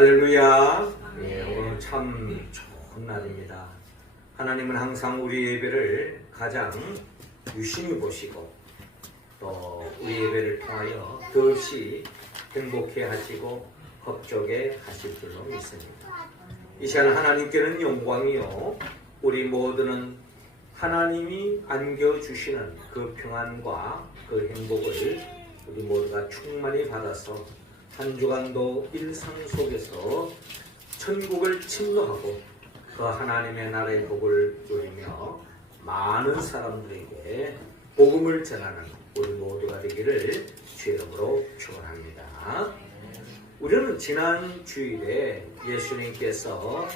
할렐루야. 오늘 참 좋은 날입니다. 하나님은 항상 우리 예배를 가장 유심히 보시고 또 우리 예배를 통하여 더없이 행복해 하시고 겁족해 하실 줄로 믿습니다. 이 시간 하나님께는 영광이요, 우리 모두는 하나님이 안겨주시는 그 평안과 그 행복을 우리 모두가 충만히 받아서 한 주간도 일상 속에서 천국을 침노하고 그 하나님의 나라의 복을 누리며 많은 사람들에게 복음을 전하는 우리 모두가 되기를 주의 이름으로 축원합니다. 우리는 지난 주일에 예수님께서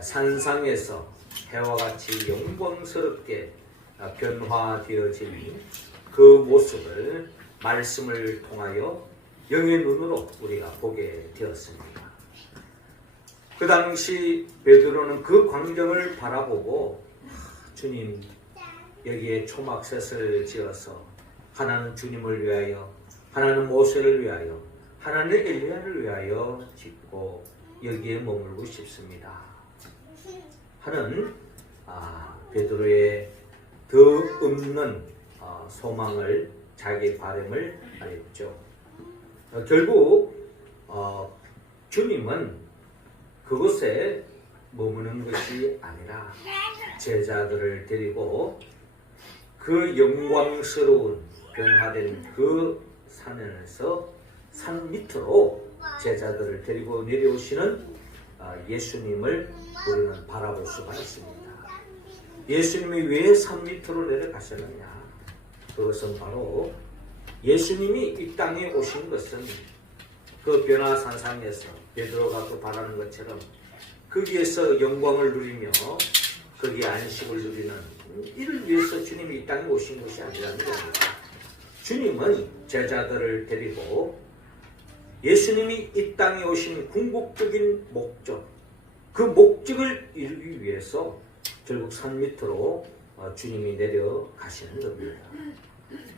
산상에서 해와 같이 영광스럽게 변화되어진 그 모습을 말씀을 통하여 영의 눈으로 우리가 보게 되었습니다. 그 당시 베드로는 그 광경을 바라보고 주님, 여기에 초막셋을 지어서 하나는 주님을 위하여, 하나는 모세를 위하여, 하나는 엘리야를 위하여 짓고 여기에 머물고 싶습니다 하는 베드로의 더 없는 소망을, 자기 바람을 알렸죠. 결국 주님은 그곳에 머무는 것이 아니라 제자들을 데리고 그 영광스러운 변화된 그 산에서 산 밑으로 제자들을 데리고 내려오시는 예수님을 우리는 바라볼 수가 있습니다. 예수님이 왜 산 밑으로 내려가셨느냐? 그것은 바로 예수님이 이 땅에 오신 것은 그 변화산상에서 베드로가 또 바라는 것처럼 거기에서 영광을 누리며 거기에 안식을 누리는 이를 위해서 주님이 이 땅에 오신 것이 아니라는 겁니다. 주님은 제자들을 데리고 예수님이 이 땅에 오신 궁극적인 목적, 그 목적을 이루기 위해서 결국 산 밑으로 주님이 내려가시는 겁니다.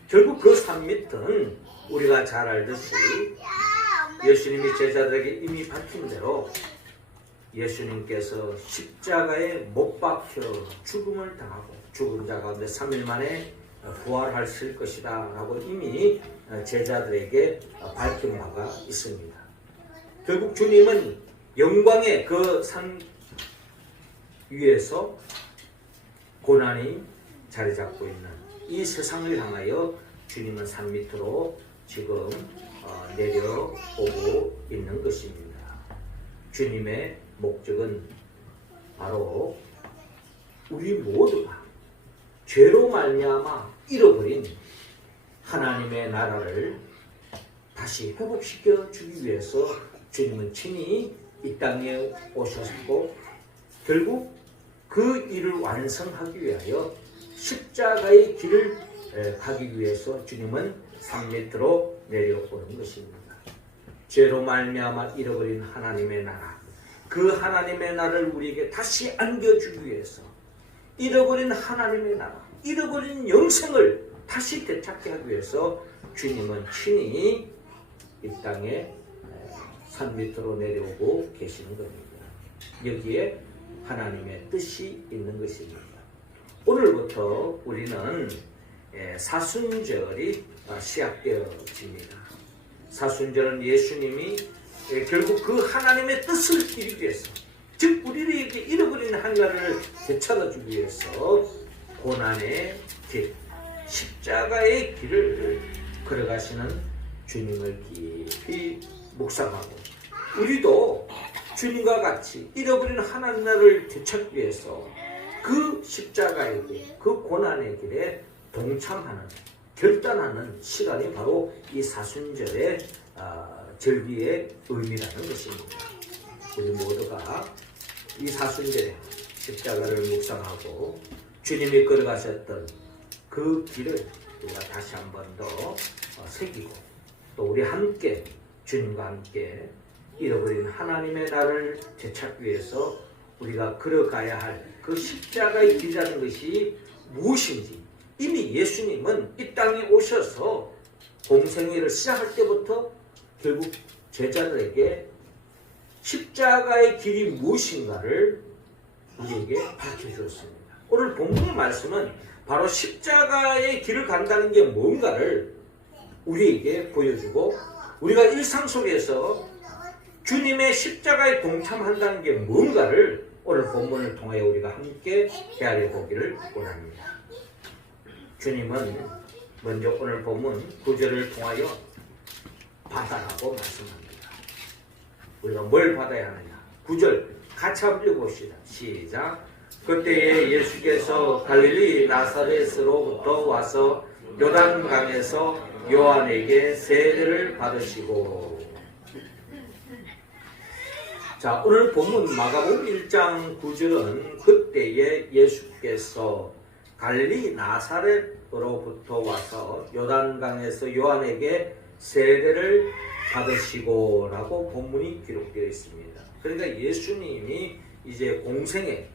결국 그 산 밑은 우리가 잘 알듯이 예수님이 제자들에게 이미 밝힌 대로 예수님께서 십자가에 못 박혀 죽음을 당하고 죽은 자 가운데 3일 만에 부활하실 것이다 라고 이미 제자들에게 밝힌 바가 있습니다. 결국 주님은 영광의 그 산 위에서 고난이 자리 잡고 있는 이 세상을 향하여 주님은 산 밑으로 지금 내려오고 있는 것입니다. 주님의 목적은 바로 우리 모두가 죄로 말미암아 잃어버린 하나님의 나라를 다시 회복시켜 주기 위해서 주님은 친히 이 땅에 오셨고, 결국 그 일을 완성하기 위하여 십자가의 길을 가기 위해서 주님은 산 밑으로 내려오는 것입니다. 죄로 말미암아 잃어버린 하나님의 나라, 그 하나님의 나라를 우리에게 다시 안겨주기 위해서 잃어버린 하나님의 나라, 잃어버린 영생을 다시 되찾게 하기 위해서 주님은 친히 이 땅에 산 밑으로 내려오고 계시는 겁니다. 여기에 하나님의 뜻이 있는 것입니다. 오늘부터 우리는 사순절이 시작되어집니다. 사순절은 예수님이 결국 그 하나님의 뜻을 이루기 위해서, 즉 우리에게 잃어버린 하나님을 되찾아주기 위해서 고난의 길, 십자가의 길을 걸어가시는 주님을 깊이 묵상하고, 우리도 주님과 같이 잃어버린 하나님 나라를 되찾기 위해서 그 십자가의 길, 그 고난의 길에 동참하는, 결단하는 시간이 바로 이 사순절의 절기의 의미라는 것입니다. 우리 모두가 이 사순절에 십자가를 묵상하고 주님이 걸어가셨던 그 길을 우리가 다시 한 번 더 새기고, 또 우리 함께 주님과 함께 잃어버린 하나님의 나라를 되찾기 위해서 우리가 걸어가야 할 그 십자가의 길이라는 것이 무엇인지 이미 예수님은 이 땅에 오셔서 공생애를 시작할 때부터 결국 제자들에게 십자가의 길이 무엇인가를 우리에게 밝혀주었습니다. 오늘 본문의 말씀은 바로 십자가의 길을 간다는 게 뭔가를 우리에게 보여주고, 우리가 일상 속에서 주님의 십자가에 동참한다는 게 뭔가를 오늘 본문을 통하여 우리가 함께 헤아려 보기를 원합니다. 주님은 먼저 오늘 본문 9절을 통하여 받아라고 말씀합니다. 우리가 뭘 받아야 하느냐? 9절 같이 한번 읽어봅시다. 시작. 그때에 예수께서 갈릴리 나사렛으로부터 와서 요단강에서 요한에게 세례를 받으시고. 자, 오늘 본문 마가복음 1장 9절은 그때에 예수께서 갈릴리 나사렛으로부터 와서 요단강에서 요한에게 세례를 받으시고 라고 본문이 기록되어 있습니다. 그러니까 예수님이 이제 공생에,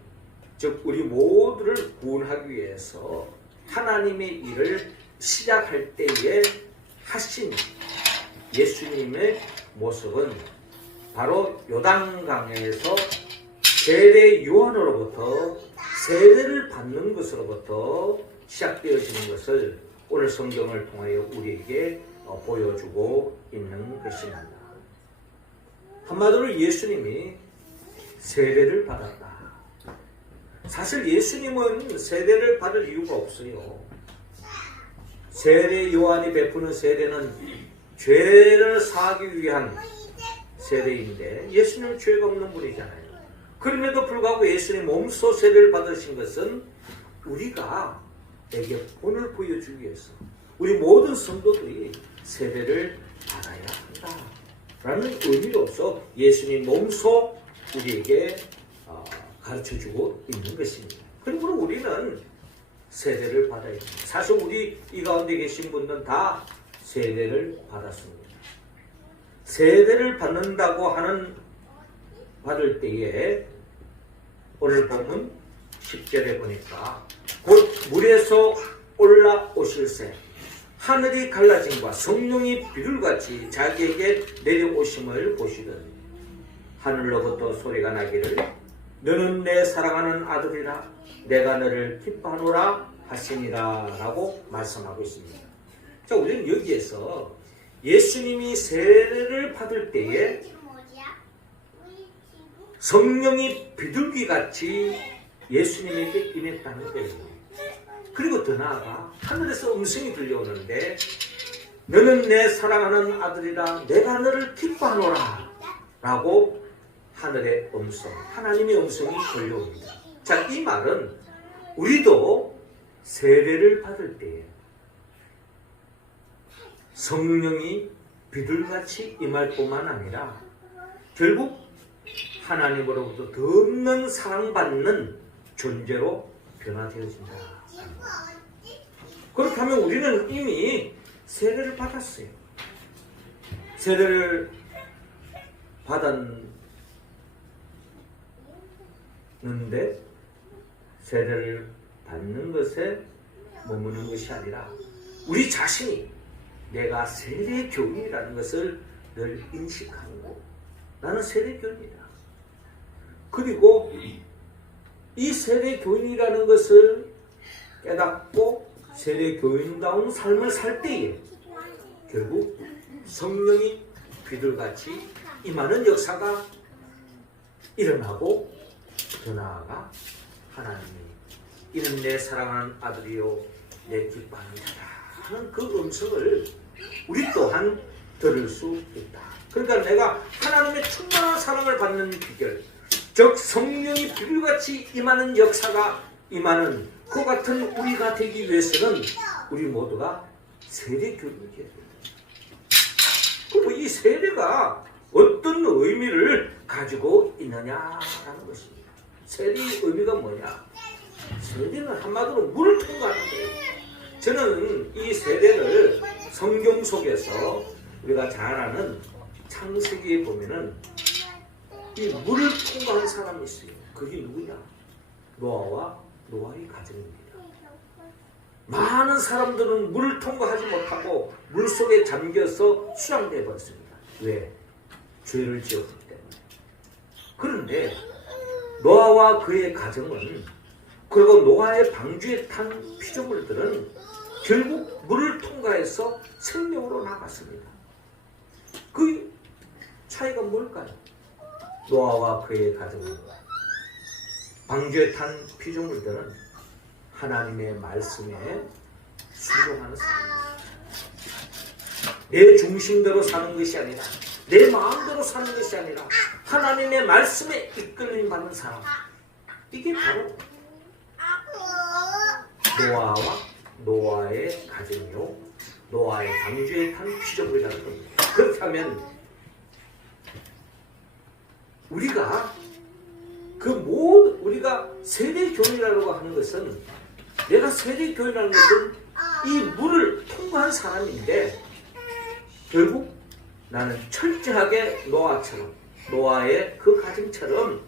즉 우리 모두를 구원하기 위해서 하나님의 일을 시작할 때에 하신 예수님의 모습은 바로 요단강에서 세례 요한으로부터 세례를 받는 것으로부터 시작되어지는 것을 오늘 성경을 통하여 우리에게 보여주고 있는 것입니다. 한마디로 예수님이 세례를 받았다. 사실 예수님은 세례를 받을 이유가 없어요. 세례 요한이 베푸는 세례는 죄를 사하기 위한 세례인데 예수님은 죄가 없는 분이잖아요. 그럼에도 불구하고 예수님 몸소 세례를 받으신 것은 우리가 에게 본을 보여주기 위해서, 우리 모든 성도들이 세례를 받아야 한다 라는 의미로서 예수님 몸소 우리에게 가르쳐주고 있는 것입니다. 그리고 우리는 세례를 받아야 합니다. 사실 우리 이 가운데 계신 분들은 다 세례를 받았습니다. 세례를 받는다고 받을 때에 오늘 보면 10절에 보니까 곧 물에서 올라오실새 하늘이 갈라짐과 성령이 비둘같이 자기에게 내려오심을 보시더니 하늘로부터 소리가 나기를 너는 내 사랑하는 아들이라 내가 너를 기뻐하노라 하시니라 라고 말씀하고 있습니다. 자, 우리는 여기에서 예수님이 세례를 받을 때에 성령이 비둘기같이 예수님에게 임했다는 거예요. 그리고 더 나아가 하늘에서 음성이 들려오는데 너는 내 사랑하는 아들이라 내가 너를 기뻐하노라 라고 하늘의 음성, 하나님의 음성이 들려옵니다. 자, 이 말은 우리도 세례를 받을 때에 성령이 비둘같이 임할 뿐만 아니라 결국 하나님으로부터 더 사랑받는 존재로 변화되어진다. 그렇다면 우리는 이미 세례를 받았어요. 세례를 받았는데 세례를 받는 것에 머무는 것이 아니라 우리 자신이 내가 세례교인이라는 것을 늘 인식하고 나는 세례교인이다. 그리고 이 세례교인이라는 것을 깨닫고 세례교인다운 삶을 살 때에 결국 성령이 비둘같이 임하는 역사가 일어나고 더 나아가 하나님이 이는 내 사랑하는 아들이요 내 기뻐하는 자다 하는 그 음성을 우리 또한 들을 수 있다. 그러니까 내가 하나님의 충만한 사랑을 받는 비결, 즉 성령이 비둘같이 임하는 역사가 임하는 그 같은 우리가 되기 위해서는 우리 모두가 세례교인이 되어야 된다. 그리고 이 세례가 어떤 의미를 가지고 있느냐라는 것입니다. 세례의 의미가 뭐냐? 세례는 한마디로 물을 통과하는 거예요. 저는 이 세례를 성경 속에서 우리가 잘 아는 창세기에 보면은 이 물을 통과한 사람이 있어요. 그게 누구냐? 노아와 노아의 가정입니다. 많은 사람들은 물을 통과하지 못하고 물속에 잠겨서 수장되어 버렸습니다. 왜? 죄를 지었기 때문에. 그런데 노아와 그의 가정은, 그리고 노아의 방주에 탄 피조물들은 결국 물을 통과해서 생명으로 나갔습니다. 그 차이가 뭘까요? 노아와 그의 가정은, 방주에 탄 피조물들은 하나님의 말씀에 순종하는 사람입니다. 내 중심대로 사는 것이 아니라, 내 마음대로 사는 것이 아니라 하나님의 말씀에 이끌림 받는 사람, 이게 바로 노아와 노아의 가정이요, 노아의 방주에 탄 피조물이라는 겁니다. 그렇다면 우리가 세례교인이라고 하는 것은, 내가 세례교인이라는 것은 이 물을 통과한 사람인데, 결국 나는 철저하게 노아처럼, 노아의 그 가정처럼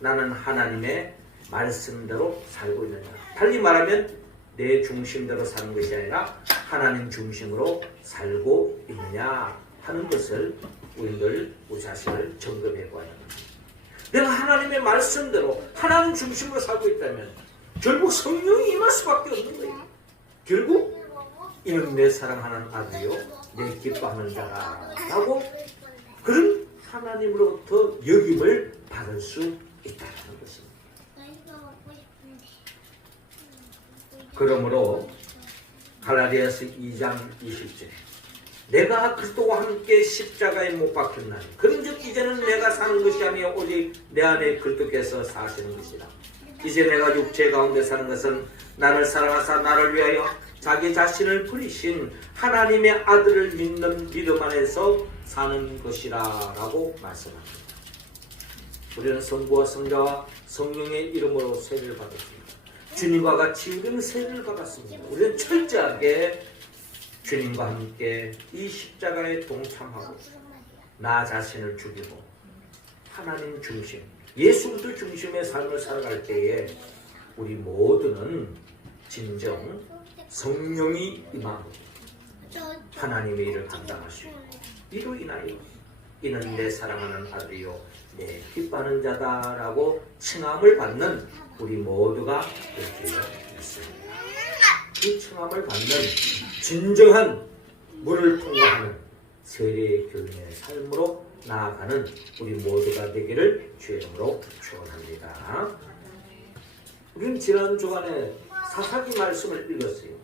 나는 하나님의 말씀대로 살고 있느냐, 달리 말하면 내 중심대로 사는 것이 아니라 하나님 중심으로 살고 있느냐 하는 것을 우리 자신을 점검해 보아야 합니다. 내가 하나님의 말씀대로 하나님 중심으로 살고 있다면 결국 성령이 임할 수밖에 없는 거예요. 결국 이는 내 사랑하는 아들이요 내 기뻐하는 자라 라고, 그런 하나님으로부터 여김을 받을 수 있다는 것입니다. 그러므로 갈라디아서 2장 20절에 내가 그리스도와 함께 십자가에 못 박혔나니 그런즉 이제는 내가 사는 것이 아니요 오직 내 안에 그리스도께서 사시는 것이라. 이제 내가 육체 가운데 사는 것은 나를 사랑하사 나를 위하여 자기 자신을 버리신 하나님의 아들을 믿는 믿음 안에서 사는 것이라 라고 말씀합니다. 우리는 성부와 성자와 성령의 이름으로 세례를 받았습니다. 주님과 같이 우리는 세례를 받았습니다. 우리는 철저하게 주님과 함께 이 십자가에 동참하고 나 자신을 죽이고 하나님 중심, 예수 그리스도 중심의 삶을 살아갈 때에 우리 모두는 진정 성령이 임하고 하나님의 일을 감당하시고, 이로 인하여 이는 내 사랑하는 아들이요 내 기뻐하는 자다라고 칭함을 받는 우리 모두가 될 줄 믿습니다. 이 칭함을 받는 진정한 물을 통과하는 세례교인의 삶으로 나아가는 우리 모두가 되기를 주의 이름으로 축원합니다. 우리는 지난 주간에 사사기 말씀을 읽었어요.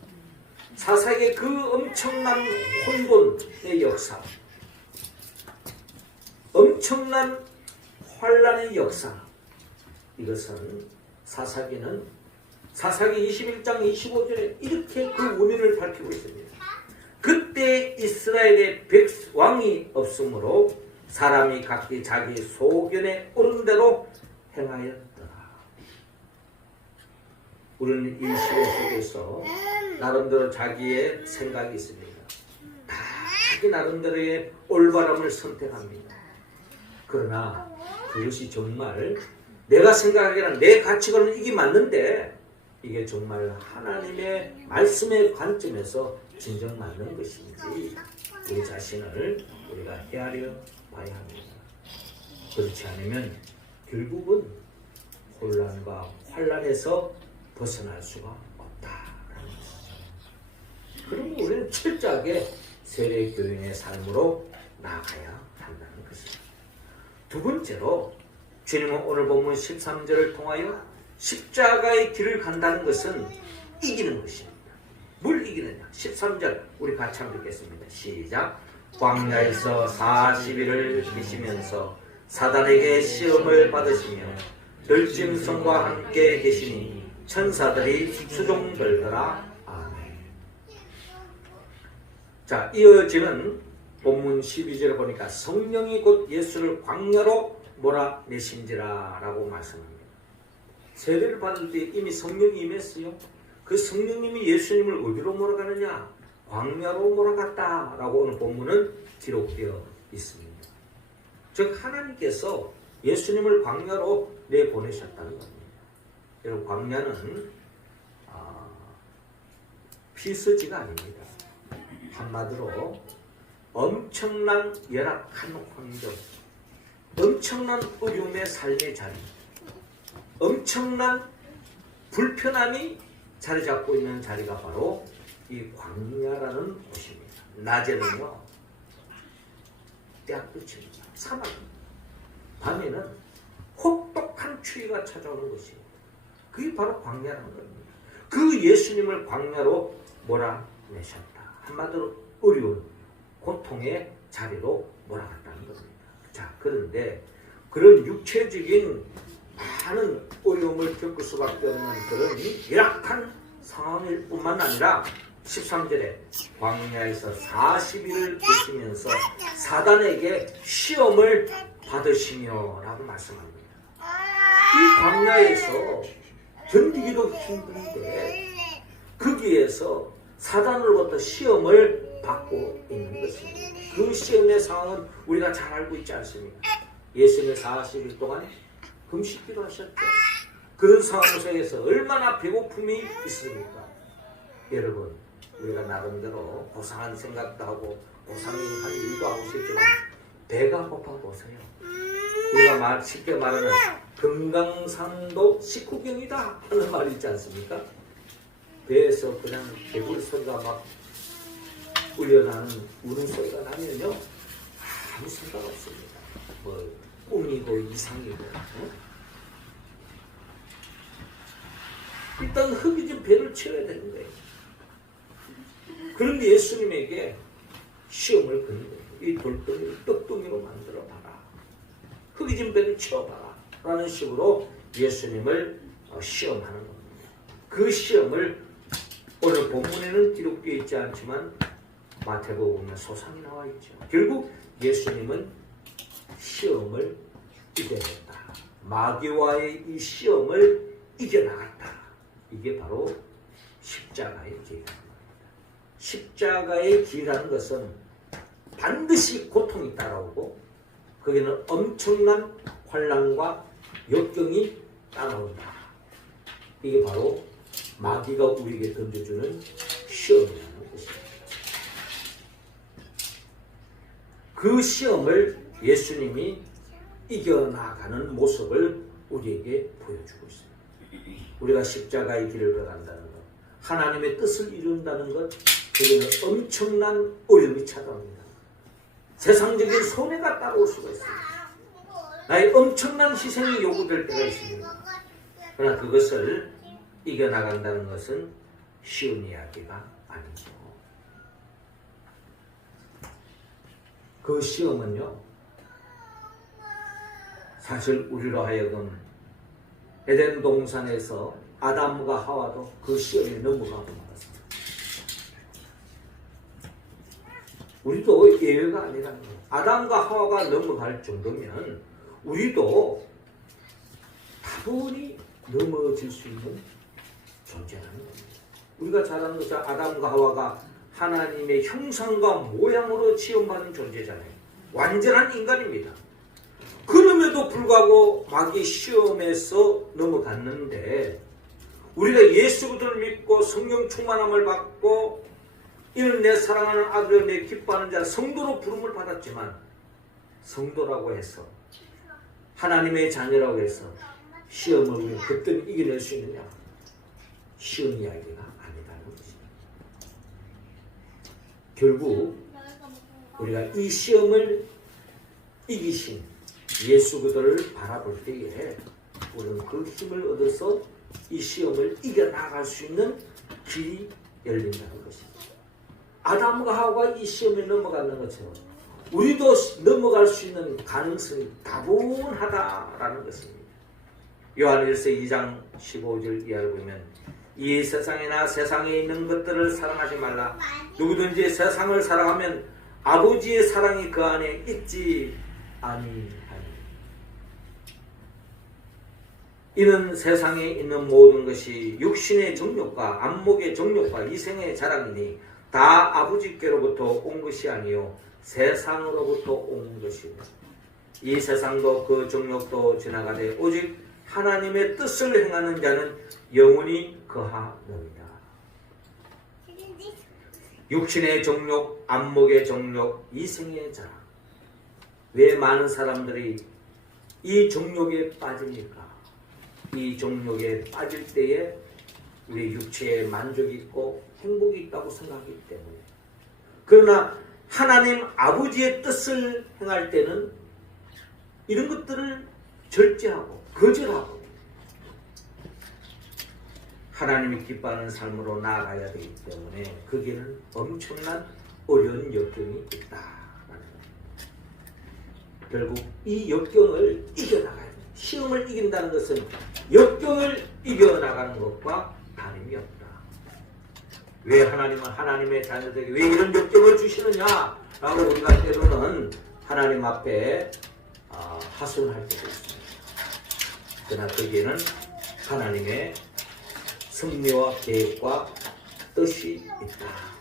사사기의 그 엄청난 혼돈의 역사, 엄청난 환란의 역사, 이것은 사사기 21장 25절에 이렇게 그 원인을 밝히고 있습니다. 그때 이스라엘에 왕이 없으므로 사람이 각기 자기 소견에 오른 대로 행하였더라. 우리는 이 시대 속에서 나름대로 자기의 생각이 있습니다. 다 자기 나름대로의 올바름을 선택합니다. 그러나 그것이 정말 내가 생각하기에는 내 가치관은 이게 맞는데, 이게 정말 하나님의 말씀의 관점에서 진정 맞는 것인지 우리 자신을 우리가 헤아려 봐야 합니다. 그렇지 않으면 결국은 혼란과 환란에서 벗어날 수가 없다라는 것이죠. 그러면 우리는 철저하게 세례교인의 삶으로 나아가야 한다는 것입니다. 두 번째로 주님은 오늘 본문 13절을 통하여 십자가의 길을 간다는 것은 이기는 것입니다. 뭘 이기느냐? 13절 우리 같이 한번 읽겠습니다. 시작. 광야에서 40일을 계시면서 사단에게 시험을 받으시며 들짐승과 함께 계시니 천사들이 수종들더라. 아멘. 자, 이어지는 본문 12절을 보니까 성령이 곧 예수를 광야로 몰아내신지라 라고 말씀합니다. 세례를 받을 때 이미 성령이 임했어요. 그 성령님이 예수님을 어디로 몰아가느냐? 광야로 몰아갔다 라고 오늘 본문은 기록되어 있습니다. 즉 하나님께서 예수님을 광야로 내보내셨다는 겁니다. 여러분, 광야는 피서지가 아닙니다. 한마디로 엄청난 열악한 환경, 엄청난 어려움의 삶의 자리, 엄청난 불편함이 자리 잡고 있는 자리가 바로 이 광야라는 곳입니다. 낮에는요 때약볕입니다. 사막입니다. 밤에는 혹독한 추위가 찾아오는 것이에요. 그게 바로 광야라는 겁니다. 그 예수님을 광야로 몰아내셨다. 한마디로 어려운 고통의 자리로 몰아갔다는 겁니다. 자, 그런데 그런 육체적인 많은 어려움을 겪을 수밖에 없는 그런 열악한 상황일 뿐만 아니라 13절에 광야에서 40일을 계시면서 사단에게 시험을 받으시며 라고 말씀합니다. 이 광야에서 견디기도 힘든데 거기에서 사단으로부터 시험을 받고 있는 것입니다. 그 시험의 상황은 우리가 잘 알고 있지 않습니까? 예수님의 40일 동안 금식기도 하셨죠. 그런 상황 속에서 얼마나 배고픔이 있습니까? 여러분, 우리가 나름대로 고상한 생각도 하고 고상한 일도 하고 싶지만 배가 고파 보세요. 우리가 쉽게 말하는 금강산도 식후경이다 하는 말이 있지 않습니까? 배에서 그냥 배불 소리가 막 울려나는 우는 소리가 나면요 아무 생각 없습니다. 뭐 꿈이고 이상이고 일단 흙이진 배를 채워야 되는 거예요. 그런데 예수님에게 시험을 거는 거예요. 이 돌덩이를 떡덩이로 만들어봐라. 흙이진 배를 채워봐라. 라는 식으로 예수님을 시험하는 겁니다. 그 시험을 오늘 본문에는 기록되어 있지 않지만 마태복음에 소상히 나와 있죠. 결국 예수님은 시험을 이겨냈다. 마귀와의 이 시험을 이겨나갔다. 이게 바로 십자가의 길이라는 겁니다. 십자가의 길이라는 것은 반드시 고통이 따라오고 거기는 엄청난 환난과 역경이 따라온다. 이게 바로 마귀가 우리에게 던져주는 시험이라는 것입니다. 그 시험을 예수님이 이겨나가는 모습을 우리에게 보여주고 있습니다. 우리가 십자가의 길을 걸어간다는 것, 하나님의 뜻을 이룬다는 것, 그에는 엄청난 어려움이 찾아옵니다. 세상적인 손해가 따라올 수가 있습니다. 나의 엄청난 희생이 요구될 때가 있습니다. 그러나 그것을 이겨나간다는 것은 쉬운 이야기가 아니죠. 그 시험은요, 사실 우리로 하여금 에덴 동산에서 아담과 하와도 그 시험에 넘어가고 말았습니다. 우리도 예외가 아니라는 거예요. 아담과 하와가 넘어갈 정도면 우리도 다분히 넘어질 수 있는 존재라는 겁니다. 우리가 잘 아는 것은 아담과 하와가 하나님의 형상과 모양으로 지음받은 존재잖아요. 완전한 인간입니다. 그럼에도 불구하고 마귀 시험에서 넘어갔는데 우리가 예수 그리스도를 믿고 성령 충만함을 받고 이는 내 사랑하는 아들을 내 기뻐하는 자 성도로 부름을 받았지만 성도라고 해서 하나님의 자녀라고 해서 시험을 우리가 그때는 이겨낼 수 있느냐? 쉬운 이야기가 아니다는 것입니다. 결국 우리가 이 시험을 이기신 예수 그리스도를 바라볼 때에 우리는 그 힘을 얻어서 이 시험을 이겨나갈 수 있는 길이 열린다는 것입니다. 아담과 하와가 이 시험에 넘어가는 것처럼 우리도 넘어갈 수 있는 가능성이 다분하다라는 것입니다. 요한일서 2장 15절 이하를 보면 이 세상이나 세상에 있는 것들을 사랑하지 말라. 누구든지 세상을 사랑하면 아버지의 사랑이 그 안에 있지 아니하니. 이는 세상에 있는 모든 것이 육신의 정욕과 안목의 정욕과 이생의 자랑이니 다 아버지께로부터 온 것이 아니요 세상으로부터 온 것이고 이 세상도 그 정욕도 지나가되 오직 하나님의 뜻을 행하는 자는 영원히 거하느니라. 육신의 정욕, 안목의 정욕, 이생의 자랑. 왜 많은 사람들이 이 정욕에 빠지니까 이 정욕에 빠질 때에 우리 육체에 만족이 있고 행복이 있다고 생각하기 때문에 그러나 하나님 아버지의 뜻을 행할 때는 이런 것들을 절제하고 거절하고 하나님이 기뻐하는 삶으로 나아가야 되기 때문에 거기에는 엄청난 어려운 역경이 있다. 결국 이 역경을 이겨나가야 돼. 시험을 이긴다는 것은 역경을 이겨나가는 것과 다름이 없다. 왜 하나님은 하나님의 자녀들에게 왜 이런 역경을 주시느냐 라고 우리가 때로는 하나님 앞에 하소연할 때도 있습니다. 그러나 거기에는 하나님의 섭리와 계획과 뜻이 있다.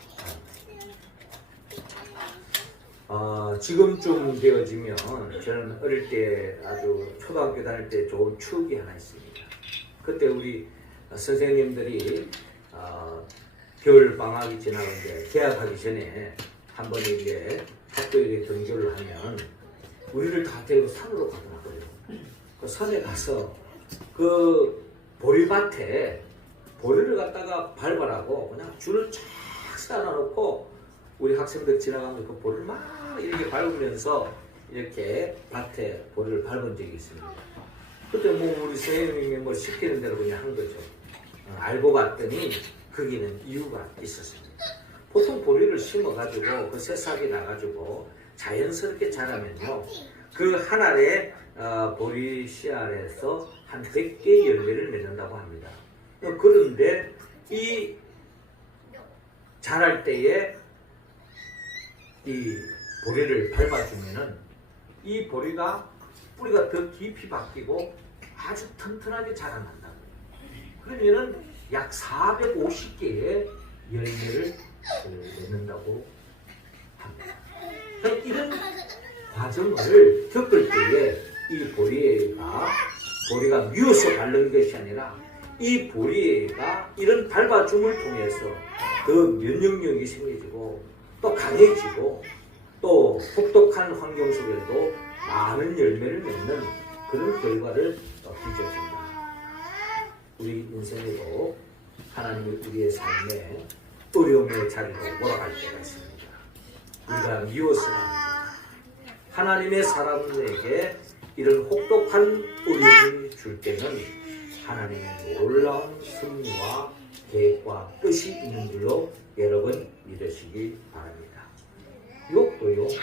지금쯤 되어지면 저는 어릴 때 아주 초등학교 다닐 때 좋은 추억이 하나 있습니다. 그때 우리 선생님들이 겨울 방학이 지나는데 개학하기 전에 한 번에 이제 학교에 등교를 하면 우리를 다 데리고 산으로 가더라고요. 그 산에 가서 그 보리밭에 보리를 갖다가 밟아라고 그냥 줄을 쫙 쌓아놓고 우리 학생들 지나가면 그 보리를 막 이렇게 밟으면서 이렇게 밭에 보리를 밟은 적이 있습니다. 그때 뭐 우리 선생님이 뭐 시키는 대로 그냥 한 거죠. 알고 봤더니 거기는 이유가 있었습니다. 보통 보리를 심어가지고 그 새싹이 나가지고 자연스럽게 자라면요. 그 한 알에 보리 씨알에서 한 100개의 열매를 맺는다고 합니다. 그런데 이 자랄 때에 이 보리를 밟아주면은 이 보리가 뿌리가 더 깊이 바뀌고 아주 튼튼하게 자라난다고요. 그러면은 약 450개의 열매를 맺는다고 합니다. 이런 과정을 겪을 때에 이 보리가 미워서 바른 것이 아니라 이 보리가 이런 밟아줌을 통해서 더 면역력이 생겨지고 또 강해지고 또 혹독한 환경 속에도 많은 열매를 맺는 그런 결과를 빚어줍니다. 우리 인생에도 하나님이 우리의 삶에 어려움의 자리로 몰아갈 때가 있습니다. 우리가 미워서는 하나님의 사람에게 이런 혹독한 어려움을 줄 때는 하나님의 놀라운 섭리와 계획과 뜻이 있는 줄로 여러분 믿으시기 바랍니다. 욥도요.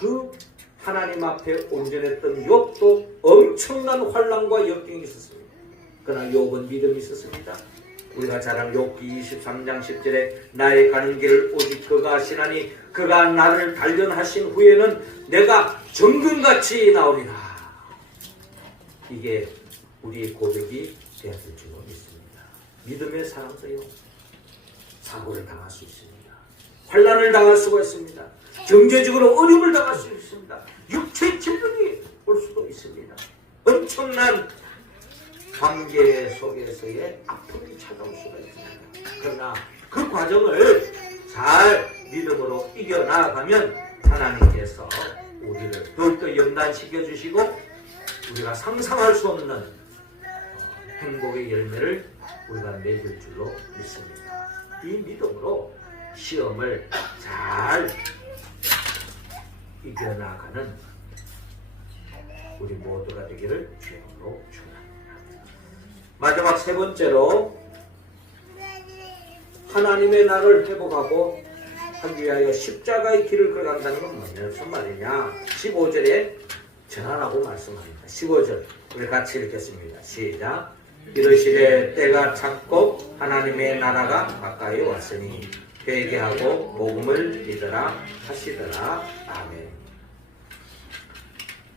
그 하나님 앞에 온전했던 욥도 엄청난 환난과 역경이 있었습니다. 그러나 욥은 믿음이 있었습니다. 우리가 잘 아는 욥기 23장 10절에 나의 가는 길을 오직 그가 아시나니 그가 나를 단련하신 후에는 내가 정금같이 나오리라. 이게 우리의 고백이 되어야 될 줄로 믿습니다. 믿음의 사람도요. 사고를 당할 수 있습니다. 환난을 당할 수가 있습니다. 경제적으로 어려움을 당할 수 있습니다. 육체 질병이 올 수도 있습니다. 엄청난 관계 속에서의 아픔이 찾아올 수가 있습니다. 그러나 그 과정을 잘 믿음으로 이겨나가면 하나님께서 우리를 더욱더 연단시켜 주시고 우리가 상상할 수 없는 행복의 열매를 우리가 맺을 줄로 믿습니다. 이 믿음으로 시험을 잘 이겨나가는 우리 모두가 되기를 주님으로 축원합니다. 마지막 세 번째로 하나님의 나를 회복하고 하기 위하여 십자가의 길을 걸어간다는 건 무슨 말이냐? 15절에 전하라고 말씀합니다. 15절 우리 같이 읽겠습니다. 시작. 이르시되 때가 찼고 하나님의 나라가 가까이 왔으니 회개하고 복음을 믿으라 하시더라. 아멘.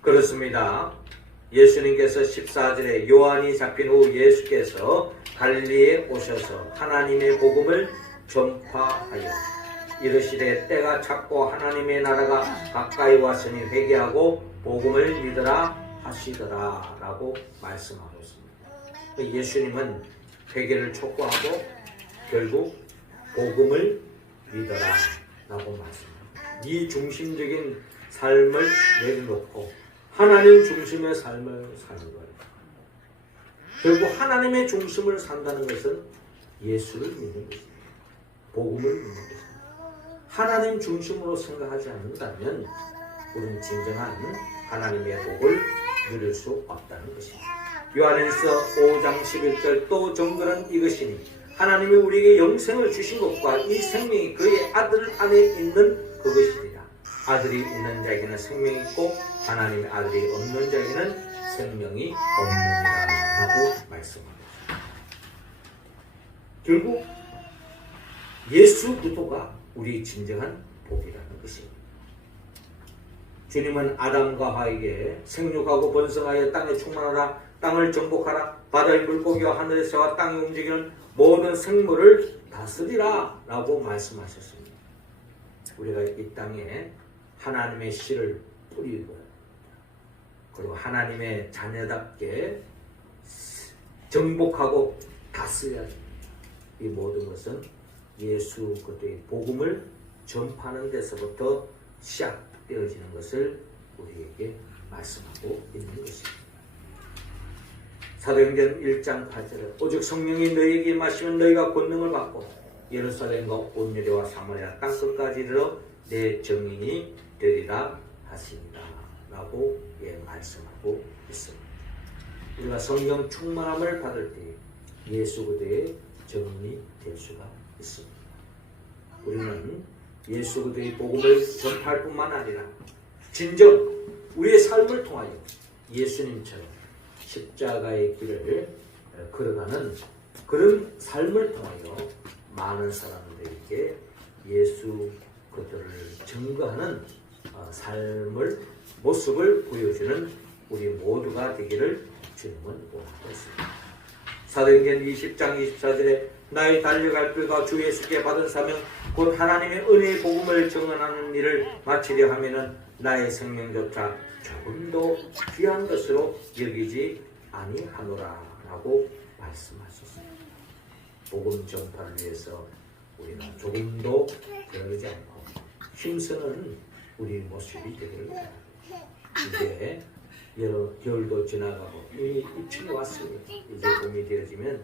그렇습니다. 예수님께서 14절에 요한이 잡힌 후 예수께서 갈릴리에 오셔서 하나님의 복음을 전파하여 이르시되 때가 찼고 하나님의 나라가 가까이 왔으니 회개하고 복음을 믿으라 하시더라 라고 말씀하고 있습니다. 예수님은 회개를 촉구하고 결국 복음을 믿어라 라고 말씀합니다. 이 중심적인 삶을 내려놓고 하나님 중심의 삶을 사는 거예요. 결국 하나님의 중심을 산다는 것은 예수를 믿는 것입니다. 복음을 믿는 것입니다. 하나님 중심으로 생각하지 않는다면 우리는 진정한 하나님의 복을 누릴 수 없다는 것입니다. 요한일서 5장 11절 또 정글은 이것이니 하나님이 우리에게 영생을 주신 것과 이 생명이 그의 아들 안에 있는 그것이니라. 아들이 있는 자에게는 생명이 있고 하나님의 아들이 없는 자에게는 생명이 없느니라 라고 말씀합니다. 결국 예수 그리스도가 우리 진정한 복이라는 것입니다. 주님은 아담과 하와에게 생육하고 번성하여 땅에 충만하라, 땅을 정복하라, 바다의 물고기와 하늘의 새와 땅에 움직이는 모든 생물을 다스리라 라고 말씀하셨습니다. 우리가 이 땅에 하나님의 씨를 뿌리고 그리고 하나님의 자녀답게 정복하고 다스려야 합니다. 이 모든 것은 예수 그리스도의 복음을 전파하는 데서부터 시작되어지는 것을 우리에게 말씀하고 있는 것입니다. 사도행전 1장 8절에 오직 성령이 너희에게 임하시면 너희가 권능을 받고 예루살렘과 온 유대와 사마리아 땅끝까지 이르러 내 증인이 되리라 하십니다 라고 말씀하고 있습니다. 우리가 성령 충만함을 받을 때 예수 그리스도의 증인이 될 수가 있습니다. 우리는 예수 그리스도의 복음을 전파할 뿐만 아니라 진정 우리의 삶을 통하여 예수님처럼 십자가의 길을 걸어가는 그런 삶을 통하여 많은 사람들에게 예수 그리스도를 증거하는 삶을 모습을 보여주는 우리 모두가 되기를 주님은 원하고 있습니다. 사도행전 20장 24절에 나의 달려갈 길과 주 예수께 받은 사명 곧 하나님의 은혜의 복음을 증언하는 일을 마치려 하면은 나의 생명조차 조금도 귀한 것으로 여기지 아니하노라 라고 말씀하셨습니다. 복음 전파를 위해서 우리가 조금도 게으르지 않고 힘쓰는 우리 모습이 되기를 바랍니다. 이제 여러 겨울도 지나가고 이미 입춘이 왔습니다. 이제 봄이 되어지면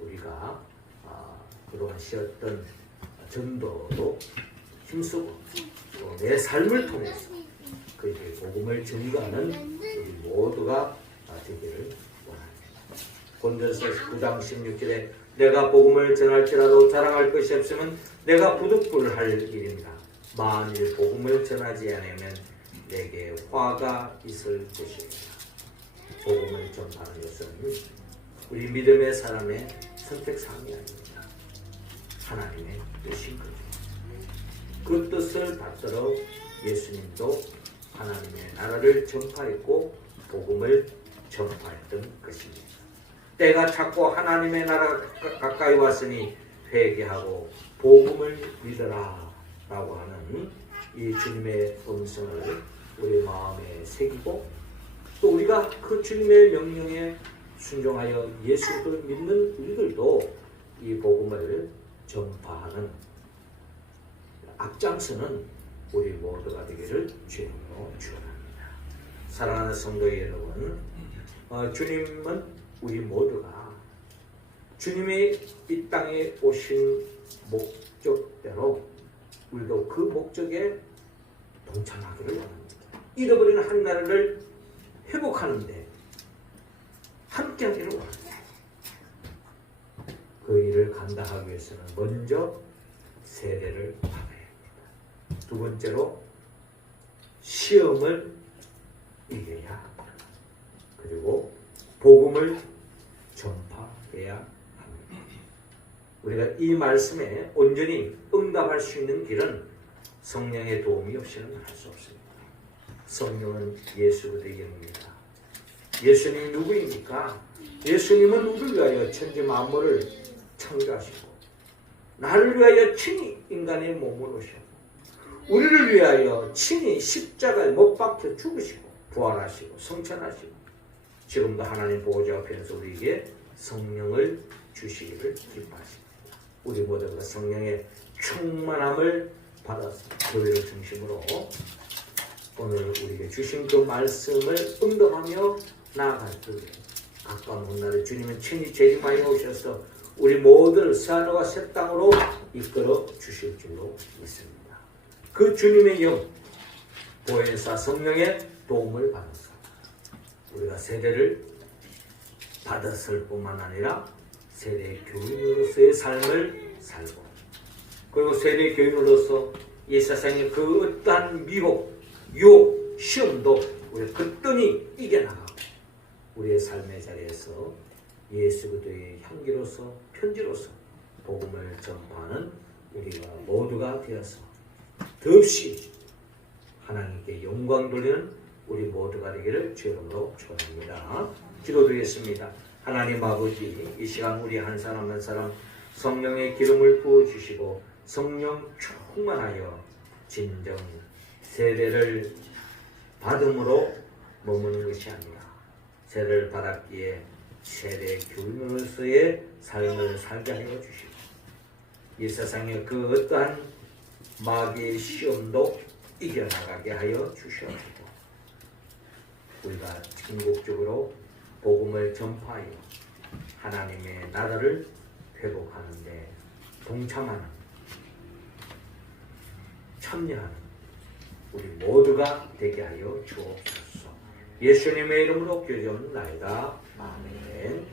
우리가 그동안 쉬었던 전도도 힘쓰고 또 내 삶을 통해서 그에게 복음을 증거하는 우리 모두가 되기를 원합니다. 고린도서 9장 16절에 내가 복음을 전할지라도 자랑할 것이 없으면 내가 부득불할 일입니다. 만일 복음을 전하지 않으면 내게 화가 있을 것입니다. 복음을 전하는 것은 우리 믿음의 사람의 선택사항이 아닙니다. 하나님의 뜻인 거죠. 그 뜻을 받들어 예수님도 하나님의 나라를 전파했고 복음을 전파했던 것입니다. 때가 찼고 하나님의 나라가 가까이 왔으니 회개하고 복음을 믿어라 라고 하는 이 주님의 음성을 우리 마음에 새기고 또 우리가 그 주님의 명령에 순종하여 예수를 믿는 우리들도 이 복음을 전파하는 앞장서는 우리 모두가 되기를 주님으로 축원합니다. 사랑하는 성도 여러분, 주님은 우리 모두가 주님의 이 땅에 오신 목적대로 우리도 그 목적에 동참하기를 원합니다. 잃어버린 한 나라를 회복하는데 함께하기를 원합니다. 그 일을 감당하기 위해서는 먼저 세례를 받아야 합니다. 두 번째로 시험을 이겨야 합니다. 그리고 복음을 전파해야 합니다. 우리가 이 말씀에 온전히 응답할 수 있는 길은 성령의 도움이 없이는 할 수 없습니다. 성령은 예수 그리스도의 영입니다. 예수님이 누구입니까? 예수님은 우리를 위하여 천지 만물을 창조하시고 나를 위하여 친히 인간의 몸을 오셨고 우리를 위하여 친히 십자가에 못 박혀 죽으시고 부활하시고 성천하시고 지금도 하나님 보호자 앞에서 우리에게 성령을 주시기를 기뻐하십니다. 우리 모두가 성령의 충만함을 받아서 교회를 중심으로 오늘 우리에게 주신 그 말씀을 응답하며 나아갈 때 가까운 훗날에 주님은 친히 재림하여 오셔서 우리 모두를 새하늘과 새 땅으로 이끌어 주실 줄로 믿습니다. 그 주님의 영, 보혜사 성령의 도움을 받아서 우리가 세례를 받았을 뿐만 아니라 세례 교인으로서의 삶을 살고, 그리고 세례 교인으로서 이 세상의 그 어떠한 미혹, 유혹, 시험도 우리가 거뜬히 이겨나가고 우리의 삶의 자리에서 예수 그리스도의 향기로서 편지로서 복음을 전파하는 우리가 모두가 되어서 더없이 하나님께 영광 돌리는 우리 모두가 되기를 주의 이름으로 축원합니다. 기도드리겠습니다. 하나님 아버지, 이 시간 우리 한 사람 한 사람 성령의 기름을 부어주시고 성령 충만하여 진정 세례를 받음으로 머무는 것이 아니라 세례를 받았기에 세례 교인으로서의 삶을 살게 하여 주시고 이 세상의 그 어떠한 마귀의 시험도 이겨나가게 하여 주시옵소서. 우리가 전국적으로 복음을 전파하여 하나님의 나라를 회복하는 데 동참하는, 참여하는 우리 모두가 되게 하여 주옵소서. 예수님의 이름으로 기도하옵나이다. 아멘.